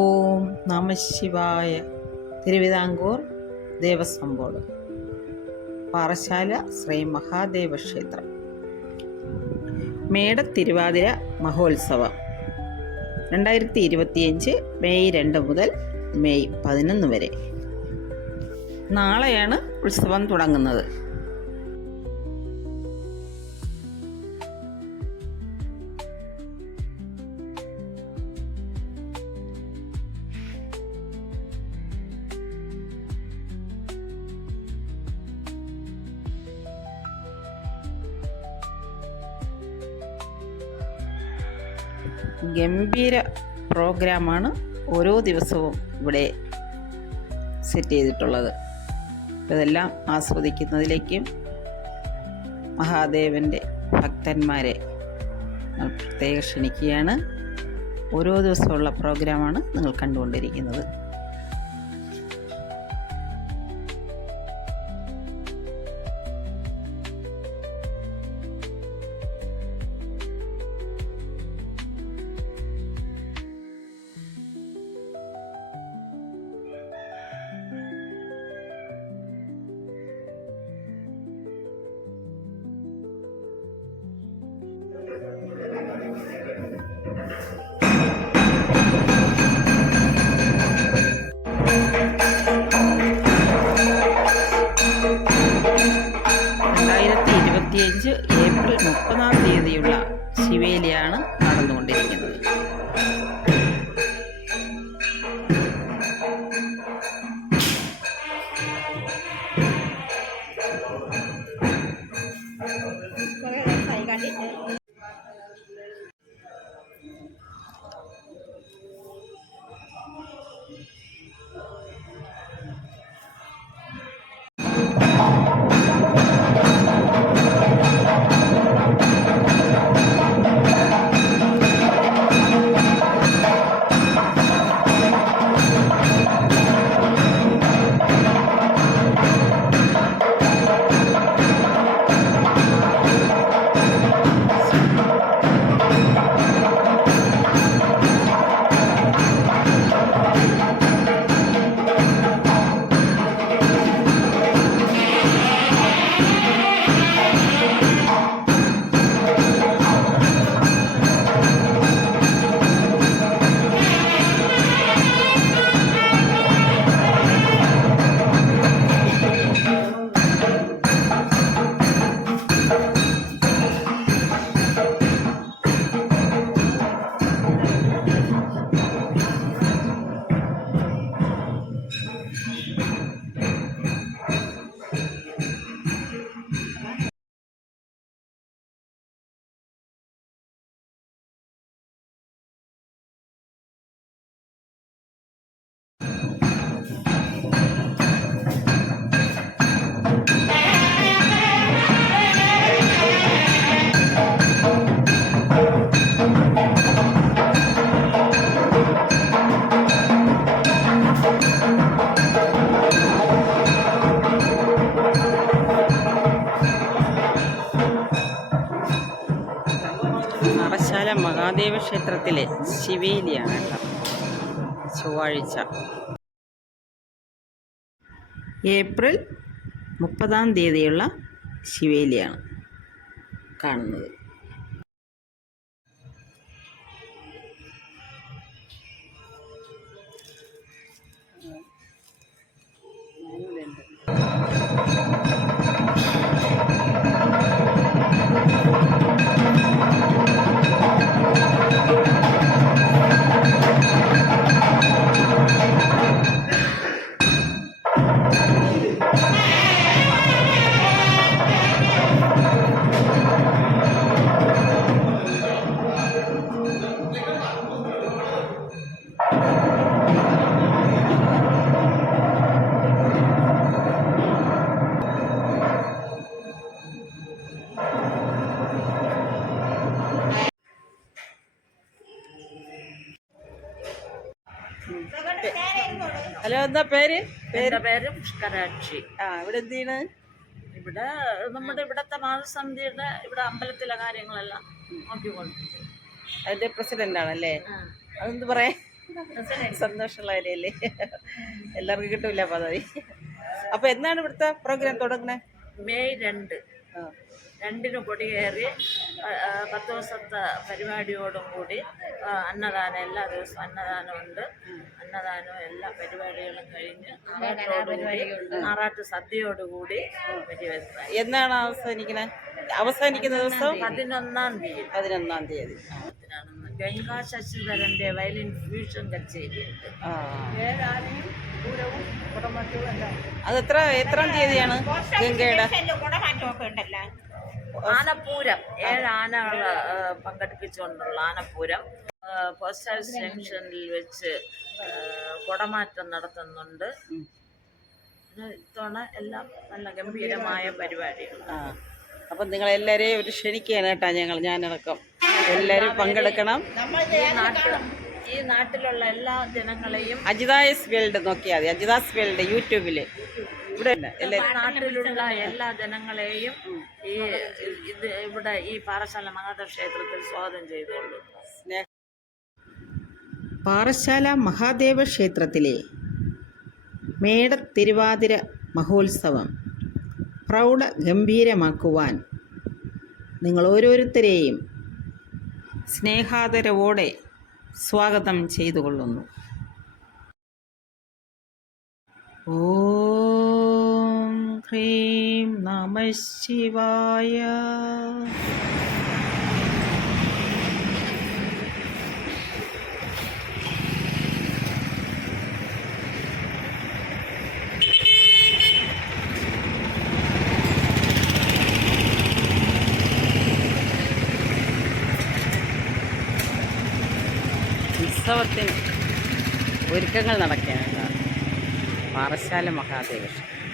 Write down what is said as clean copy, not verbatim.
ഓം നമ ശിവായ. തിരുവിതാംകൂർ ദേവസ്വം ബോർഡ്, പാറശാല ശ്രീ മഹാദേവ ക്ഷേത്രം. മേടത്തിരുവാതിര മഹോത്സവം 2025 മെയ് 2 മുതൽ മെയ് 11 വരെ. നാളെയാണ് ഉത്സവം തുടങ്ങുന്നത്. ഗംഭീര പ്രോഗ്രാമാണ് ഓരോ ദിവസവും ഇവിടെ സെറ്റ് ചെയ്തിട്ടുള്ളത്. ഇതെല്ലാം ആസ്വദിക്കുന്നതിലേക്കും മഹാദേവൻ്റെ ഭക്തന്മാരെ പ്രത്യേകം ക്ഷണിക്കുകയാണ്. ഓരോ ദിവസമുള്ള പ്രോഗ്രാമാണ് നിങ്ങൾ കണ്ടുകൊണ്ടിരിക്കുന്നത്. ഏപ്രിൽ 30 തീയതിയുള്ള ശിവേലിയാണ് നടന്നുകൊണ്ടിരിക്കുന്നത്. പാറശാല മഹാദേവ ക്ഷേത്രത്തിലെ ശിവേലിയാണ് ചൊവ്വാഴ്ച ഏപ്രിൽ 30 തീയതിയുള്ള ശിവേലിയാണ് കാണുന്നത്. ഹലോ, എന്താ പേര്? പേര് പുഷ്കരാക്ഷി. ഇവിടെ എന്ത് ചെയ്യണ്? ഇവിടെ നമ്മുടെ ഇവിടത്തെ മാതൃസമിതിയുടെ ഇവിടെ അമ്പലത്തിലെ കാര്യങ്ങളെല്ലാം നോക്കിക്കൊണ്ടിരിക്കും. അതിന്റെ പ്രസിഡന്റ് ആണല്ലേ? അതെന്ത് പറയാ, സന്തോഷമുള്ള കാര്യമല്ലേ, എല്ലാവർക്കും കിട്ടൂല പദവി. അപ്പൊ എന്നാണ് ഇവിടുത്തെ പ്രോഗ്രാം തുടങ്ങണേ? മെയ് 2 2 കൊടിയേറി 10 ദിവസത്തെ പരിപാടിയോടും കൂടി അന്നദാനം, എല്ലാ ദിവസവും അന്നദാനമുണ്ട്. അന്നദാനവും എല്ലാ പരിപാടികളും കഴിഞ്ഞ് ആറാട്ട് സദ്യയോടുകൂടി വെടിവെപ്പ്. എന്നാണ് അവസാനിക്കുന്ന ദിവസം? 11-ാം തീയതി. 11-ാം തീയതി. ഗംഗാ ശശിധരന്റെ വയലിൻ ഫ്യൂഷൻ കച്ചേരി. അത് എത്രാം തീയതിയാണ് ഗംഗയുടെ? ആനപ്പൂരം 7 ആനകൾ പങ്കെടുപ്പിച്ചുകൊണ്ടുള്ള ആനപ്പൂരം പോസ്റ്റ് ഓഫീസ് ജംഗ്ഷനിൽ വെച്ച് കുടമാറ്റം നടത്തുന്നുണ്ട്. ഇത്തവണ എല്ലാം നല്ല ഗംഭീരമായ പരിപാടികൾ. അപ്പം നിങ്ങളെല്ലാവരെയും ഒരു ക്ഷണിക്കുകയാണ് കേട്ടോ, ഞാനടക്കം എല്ലാവരും പങ്കെടുക്കണം. ഈ നാട്ടിലുള്ള എല്ലാ ജനങ്ങളെയും അജിതാസ് വേൾഡ് നോക്കിയാൽ മതി, അജിതാസ് വേൾഡ് യൂട്യൂബിൽ. ഇവിടെ നാട്ടിലുള്ള എല്ലാ ജനങ്ങളെയും ഇവിടെ ഈ പാറശാല മഹാദേവ ക്ഷേത്രത്തിൽ സ്വാഗതം ചെയ്തുകൊള്ളു. പാറശാല മഹാദേവ ക്ഷേത്രത്തിലെ മേടത്തിരുവാതിര മഹോത്സവം പ്രൗഢഗംഭീരമാക്കുവാൻ നിങ്ങൾ ഓരോരുത്തരെയും സ്നേഹാദരവോടെ സ്വാഗതം ചെയ്തുകൊള്ളുന്നു. ഓം ഹ്രീം നമഃ ശിവായ. ഉത്സവത്തിന് ഒരുക്കങ്ങൾ നടക്കുകയാണ് പാറശാല മഹാദേവ ക്ഷേത്രം.